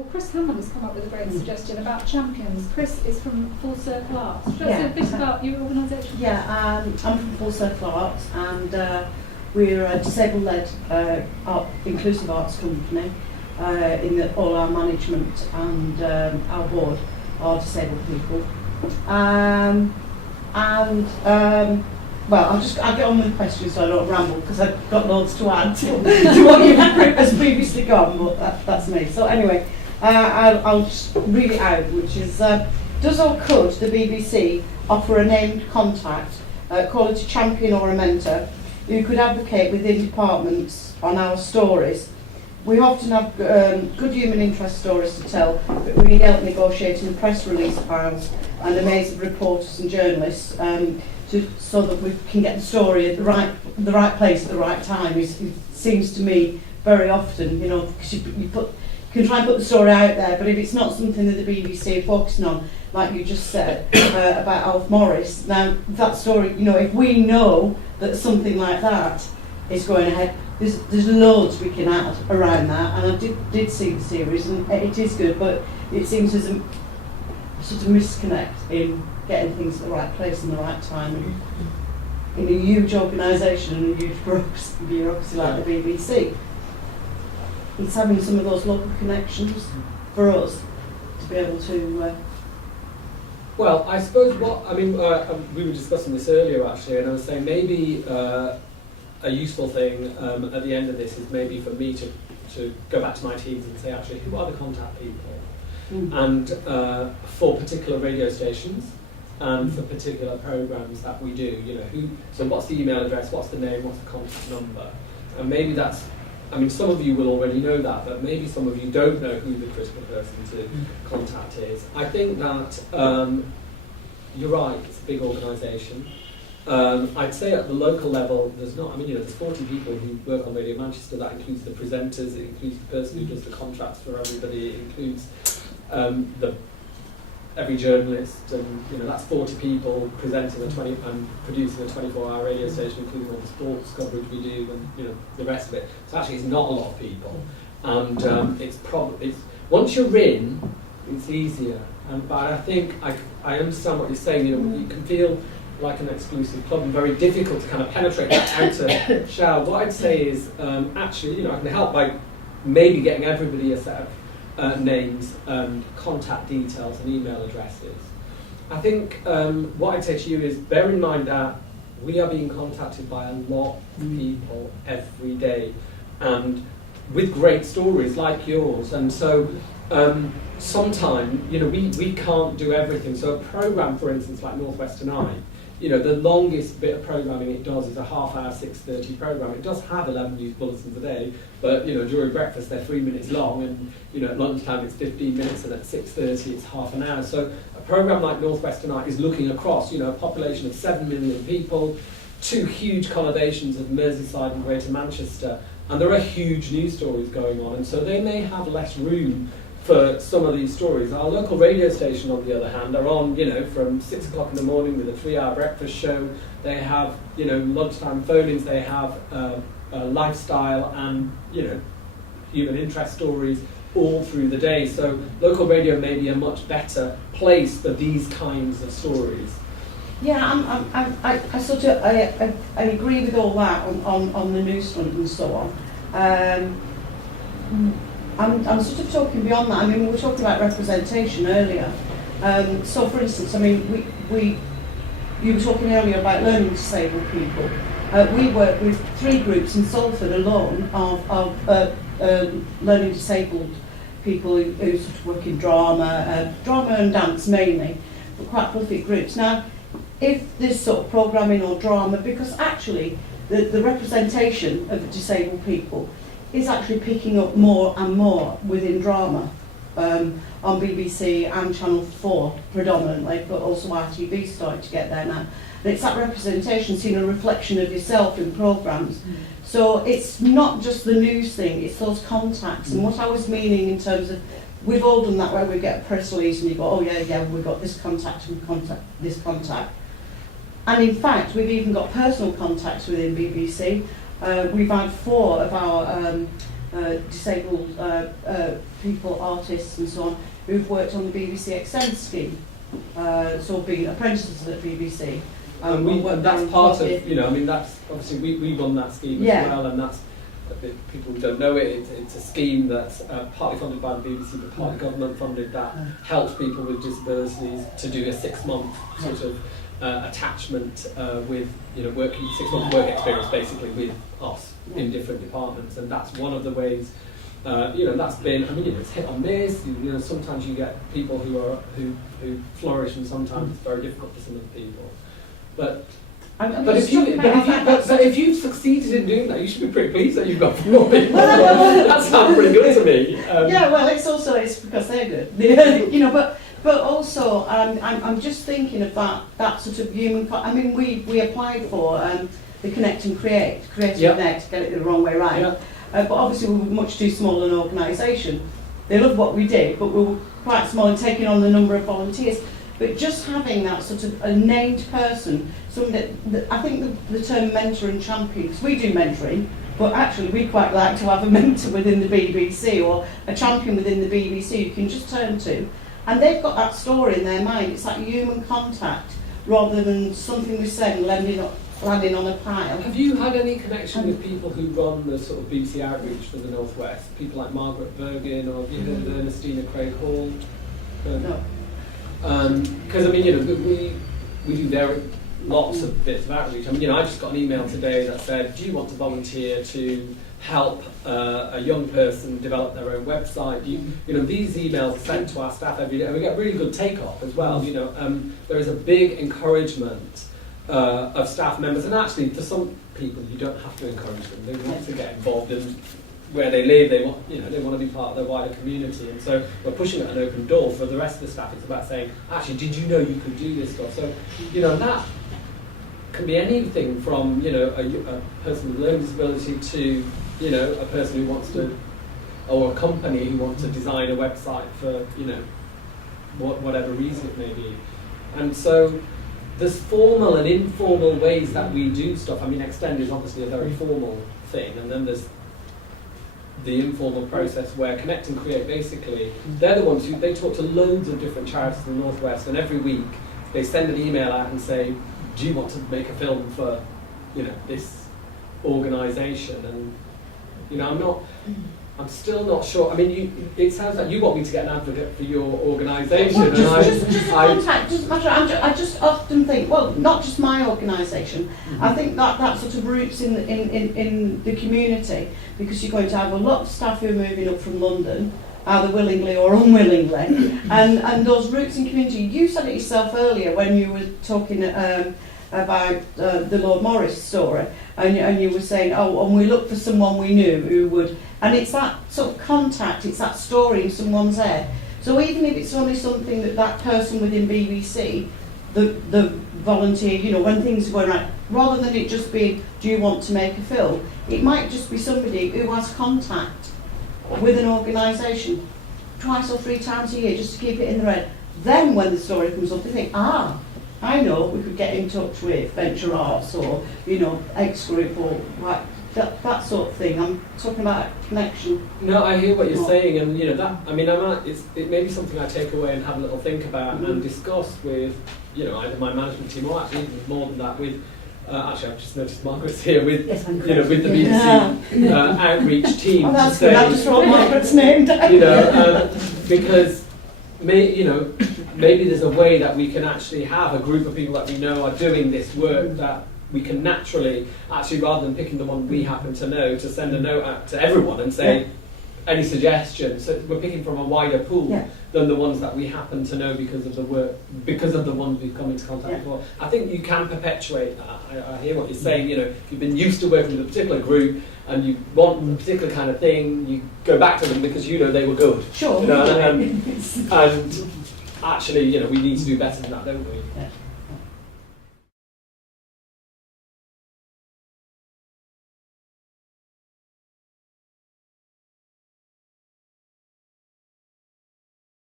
well, Chris Hammond has come up with a great suggestion about champions. Chris is from Full Circle Arts. Would you like to say a bit about your organisation? Yeah, I'm from Full Circle Arts, and we're a disabled-led inclusive arts company. In that all our management and our board are disabled people. Well, I'll get on with the questions so I don't ramble, because I've got loads to add to what has previously gone, but that's me. So anyway, I'll just read it out, which is, does or could the BBC offer a named contact, call it a champion or a mentor, who could advocate within departments on our stories? We often have good human interest stories to tell, but we need help negotiating the press release files and a maze of reporters and journalists so that we can get the story at the right place at the right time. It seems to me very often, because you can try and put the story out there, but if it's not something that the BBC are focusing on, like you just said about Alf Morris, now that story, if we know that something like that is going ahead, there's loads we can add around that, and I did see the series, and it is good, but it seems there's a sort of misconnect in getting things at the right place and the right time, and in a huge organisation and a huge bureaucracy like the BBC. It's having some of those local connections for us to be able to... Well, I suppose we were discussing this earlier actually, and I was saying maybe a useful thing at the end of this is maybe for me to go back to my teams and say, actually, who are the contact people? And for particular radio stations and for particular programmes that we do, so what's the email address, what's the name, what's the contact number? And maybe that's, some of you will already know that, but maybe some of you don't know who the critical person to contact is. I think that you're right, it's a big organisation. I'd say at the local level, there's not, there's 40 people who work on Radio Manchester. That includes the presenters, it includes the person who does the contracts for everybody, it includes every journalist, and that's 40 people presenting and producing a 24-hour radio station, including all the sports coverage we do, and the rest of it. So actually, it's not a lot of people, and it's once you're in, it's easier. But I think I understand what you're saying. You can feel like an exclusive club and very difficult to kind of penetrate that outer shell. What I'd say is, actually, I can help by maybe getting everybody a set of names and contact details and email addresses. I think what I'd say to you is bear in mind that we are being contacted by a lot of people every day, and with great stories like yours. And so sometimes, we can't do everything. So a programme, for instance, like Northwest Tonight, the longest bit of programming it does is a half-hour, 6:30 programme. It does have 11 news bulletins a day, but during breakfast they're 3 minutes long, and at lunchtime it's 15 minutes, and at 6:30 it's half an hour. So a programme like Northwest Tonight is looking across, a population of 7 million people, 2 huge conurbations of Merseyside and Greater Manchester, and there are huge news stories going on, and so they may have less room for some of these stories. Our local radio station, on the other hand, are on, from 6 o'clock in the morning with a 3-hour breakfast show. They have, lunchtime phone-ins. They have lifestyle and, human interest stories all through the day. So local radio may be a much better place for these kinds of stories. Yeah, I agree with all that on the news front and so on. I'm sort of talking beyond that. We were talking about representation earlier. So, for instance, you were talking earlier about learning disabled people. We work with 3 groups in Salford alone of learning disabled people who sort of work in drama and dance mainly, but quite prolific groups. Now, if there's sort of programming or drama, because actually the representation of disabled people is actually picking up more and more within drama on BBC and Channel 4 predominantly, but also RTV starting to get there now. And it's that representation, seeing a reflection of yourself in programmes. So it's not just the news thing, it's those contacts. And what I was meaning in terms of, we've all done that where we get a press release and you go, oh yeah, we've got this contact and this contact. And in fact, we've even got personal contacts within BBC. We've had 4 of our disabled people, artists and so on, who've worked on the BBC Extend scheme, so being apprentices at BBC. And that's part of, you know, I mean, that's obviously we run that scheme as well, and that's, people who don't know it, it's a scheme that's partly funded by the BBC but partly government funded, that helps people with disabilities to do a 6-month sort of attachment with, you know, 6-month work experience basically with us in different departments, and that's one of the ways. You know, that's been, I mean, you know, it's hit or miss. You know, sometimes you get people who flourish, and sometimes it's very difficult for some of the people. But if you've succeeded in doing that, you should be pretty pleased that you've got 4 people. That sounds pretty good to me. Yeah, well, it's because they're good. You know, but also I'm just thinking of that sort of human. I mean, we applied for the Connect and Create, Connect, get it the wrong way round. Yeah. But obviously we were much too small an organisation. They loved what we did, but we were quite small in taking on the number of volunteers. But just having that sort of a named person, somebody that I think the term mentor and champion, because we do mentoring, but actually we'd quite like to have a mentor within the BBC or a champion within the BBC you can just turn to. And they've got that story in their mind. It's like human contact rather than something we said and landing on a pile. Have you had any connection with people who run the sort of BBC outreach for the North West? People like Margaret Bergin, or have you heard of Ernestina Craig Hall? No. Because I mean, you know, we do lots of bits of outreach. I mean, you know, I just got an email today that said, do you want to volunteer to help a young person develop their own website? You know, these emails are sent to our staff every day, and we get really good take-up as well. You know, there is a big encouragement of staff members, and actually for some people you don't have to encourage them. They want to get involved in where they live. They want, you know, they want to be part of their wider community, and so we're pushing at an open door. For the rest of the staff, it's about saying, actually, did you know you could do this stuff? So, you know, that can be anything from, you know, a person with learning disability to, you know, a person who wants to, or a company who wants to design a website for, you know, whatever reason it may be. And so there's formal and informal ways that we do stuff. I mean, Extend is obviously a very formal thing, and then there's the informal process where Connect and Create, basically, they're the ones they talk to loads of different charities in the North West, and every week they send an email out and say, do you want to make a film for, you know, this organisation? And, you know, I'm still not sure. I mean, it sounds like you want me to get an advocate for your organisation. Well, just a contact doesn't matter. I just often think, well, not just my organisation. Mm-hmm. I think that sort of roots in the community, because you're going to have a lot of staff who are moving up from London, either willingly or unwillingly, and those roots in community. You said it yourself earlier when you were talking about the Lord Morris story, and you were saying, oh, and we looked for someone we knew who would. And it's that sort of contact, it's that story in someone's head. So even if it's only something that person within BBC, the volunteer, you know, when things are going right, rather than it just being, do you want to make a film? It might just be somebody who has contact with an organisation 2 or 3 times a year, just to keep it in their head. Then when the story comes up, they think, I know, we could get in touch with Venture Arts or, you know, X Group or like, that sort of thing. I'm talking about connection. No, I hear what you're saying, and you know that. I mean, it may be something I take away and have a little think about and discuss with, you know, either my management team or actually even more than that with. Actually, I've just noticed Margaret's here with, you know, with the BBC outreach team. Oh, that's good. I'll just write Margaret's name down. You know, because you know, maybe there's a way that we can actually have a group of people that we know are doing this work that we can naturally, actually, rather than picking the one we happen to know, to send a note out to everyone and say, any suggestions. So we're picking from a wider pool than the ones that we happen to know because of the work, because of the ones we've come into contact with. I think you can perpetuate that. I hear what you're saying. You know, if you've been used to working with a particular group and you want a particular kind of thing, you go back to them because you know they were good. Sure. You know, and actually, you know, we need to do better than that, don't we? Yeah.